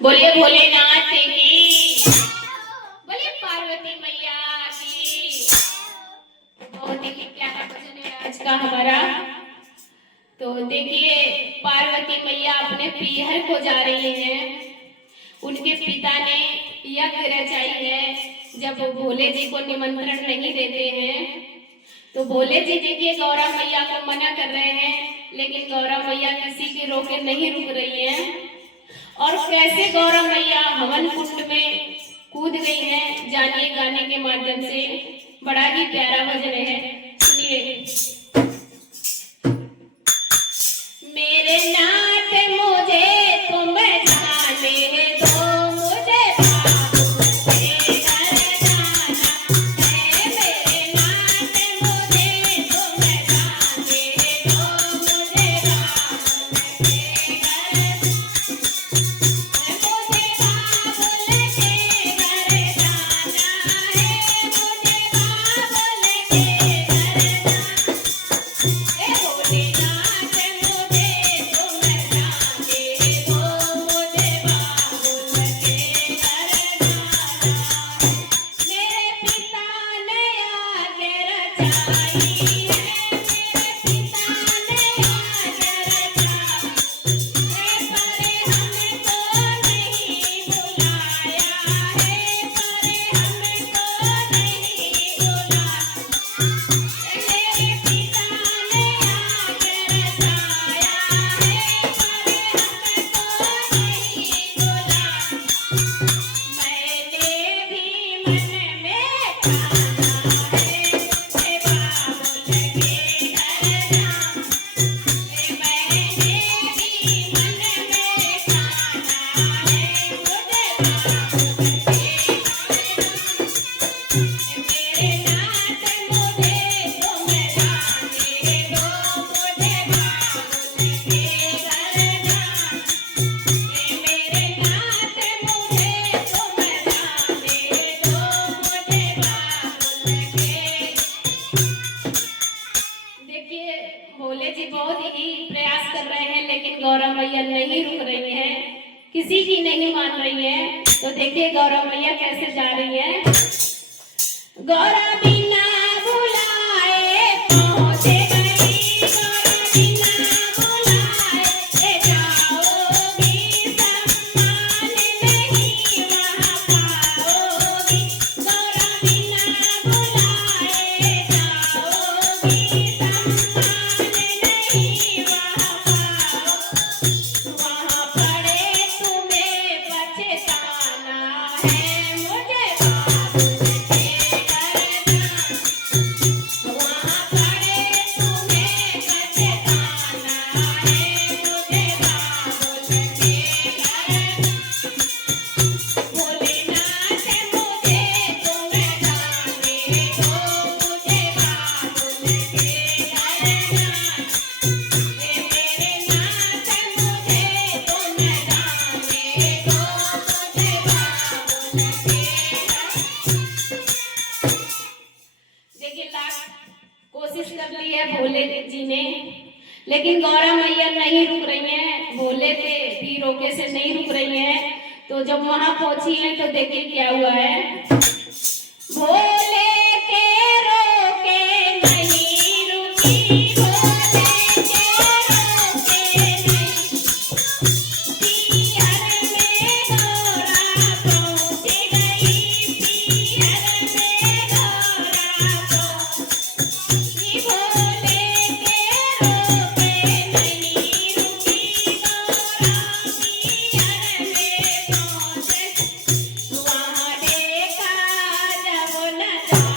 बोलिए भोलेनाथ की, बोलिए पार्वती मैया की। बहुत ही प्यारा भजन है आज का हमारा। तो देखिए पार्वती मैया अपने पीहर को जा रही हैं। उनके पिता ने यज्ञ रचाई है। जब वो भोले जी को निमंत्रण नहीं देते हैं तो भोले जी देखिए गौरा मैया को मना कर रहे हैं, लेकिन गौरा मैया किसी के रोके नहीं रुक रही हैं। और कैसे गौरा मैया हवन कुंड में कूद गई है, जानिए गाने के माध्यम से। बड़ा ही प्यारा भजन है, सुनिए। मेरे नाथ मुझे तुम जाने दो, मुझे बाबू के घर जाना है। मेरे नाथ मुझे तुम जाने दो, मुझे बाबू के घर, मुझे बाबुल के घर जाना है। मुझे बाबुल के घर जाना है। भोलेनाथ मुझे तुम जाने दो, मुझे बाबुल के घर जाना है। मेरे पिता ने आगे रचाई है, मेरे पिता ने आगे रचाई है। पर हमको नहीं बुलाया है, पर हमको नहीं बुलाया। मेरे पिता ने आगे रचाया है, पर हमको नहीं बुलाया। मैंने भी मन में ठाना है, मुझे बाबुल के घर जाना। मैंने भी मन में ठाना है, मुझे बाबुल के घर जाना। मेरे नाथ मुझे तुम जाने दो, मुझे बाबुल के घर जाना। मेरे नाथ मुझे तुम जाने दो, मुझे बाबुल के। देखिए भोले जी बहुत ही प्रयास कर रहे हैं, लेकिन गौरा मैया नहीं रुक रही है, किसी की नहीं मान रही है। तो देखिए गौरा मैया कैसे जा रही है। गौरा बिना बुलाए पहुँच गई, गौरा बिना बुलाए जाओगी, सम्मान नहीं वहाँ पाओगी। गौरा बिना बुलाए जाओगी, सम्मान नहीं वहाँ पाओगी। वहाँ पड़े तुम्हें पछताना है, मुझे बाबुल के घर जाना। वहाँ पड़े तुम्हें पछताना है, मुझे बाबुल के घर जाना। भोलेनाथ मुझे तुम जाने दो, मुझे बाबुल के घर जाना। मेरे नाथ मुझे तुम जाने दो, मुझे बाबुल के घर। देखिए लाख कोशिश कर ली है भोले जी ने, लेकिन गौरा मैया नहीं रुक रही हैं। भोले के भी रोके से नहीं रुक रही हैं। तो जब वहां पहुंची हैं तो देखिए क्या हुआ है। भोले के रोके नहीं रुकी, भोले के रोके नहीं। पीहर में गौरा पहुँच गई, पीहर में गौरा पहुँच। भोले के रोके नहीं रुकी, गौरा पीहर में पहुँच। वहाँ देखा जब नजारा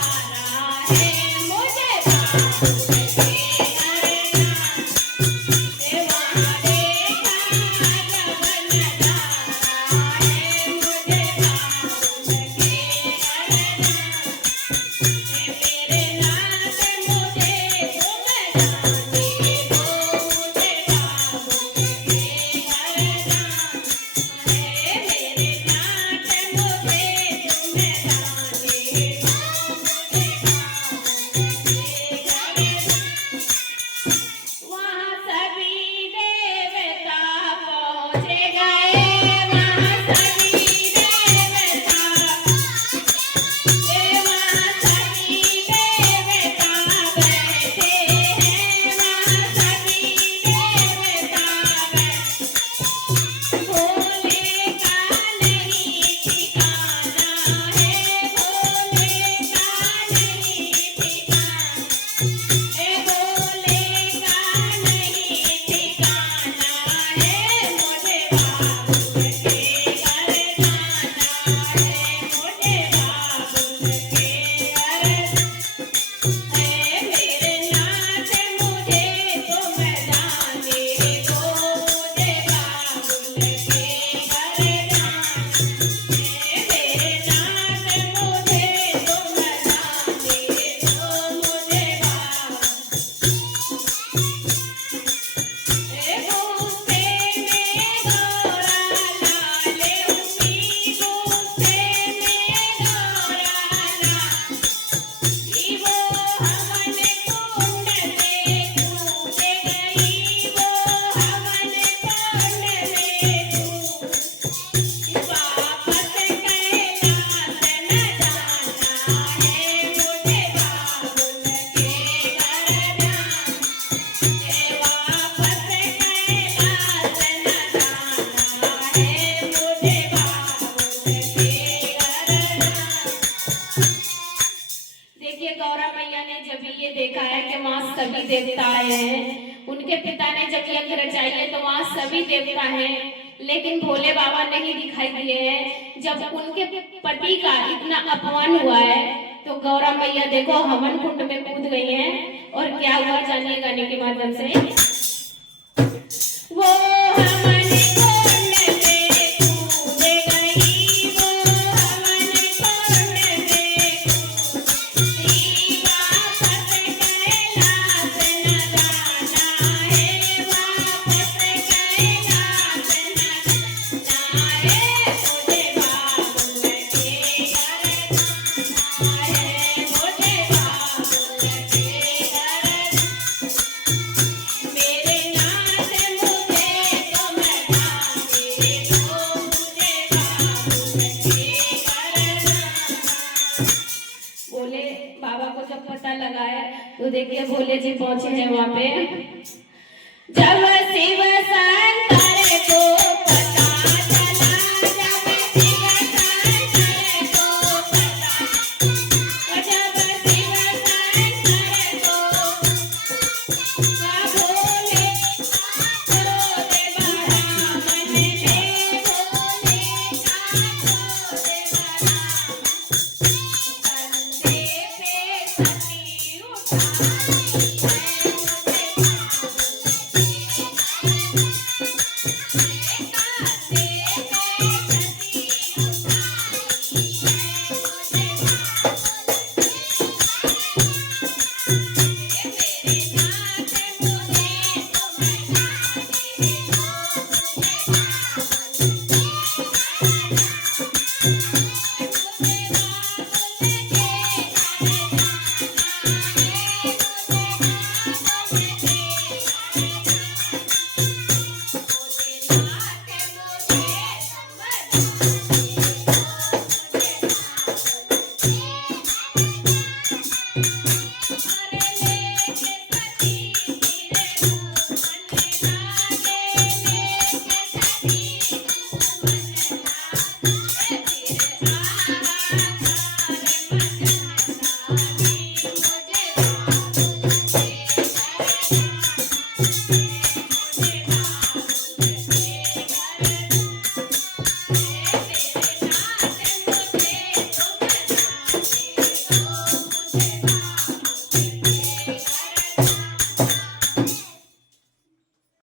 पिता ने जब यज्ञ रचाई है तो वहाँ सभी देवता हैं, लेकिन भोले बाबा नहीं दिखाई दिए हैं। जब उनके पति का इतना अपमान हुआ है तो गौरा मैया देखो हवन कुंड में कूद गई हैं, और क्या हुआ जानिए गाने के माध्यम से। वो हवन कुंड में कूद गई, वो हवन कुंड में कूदी, वापस कैलाश न जाना है, वापस कैलाश न जाना है, भोले बाबुल के घर है, भोले बाबुल के घर। मेरे नाथ मुझे तो मना, मेरे तो मुझे बाबुल के घर जाना। बोले बाबा को जब पता लगा है तो देखिए भोले जी पहुंचे हैं वहां पे। जब शिव शंकर को पता चला, जब शिव शंकर को पता, जब शिव शंकर को भोले भोले बढ़ा मन में, भोले भोले बढ़ा कंधे पे सती उठा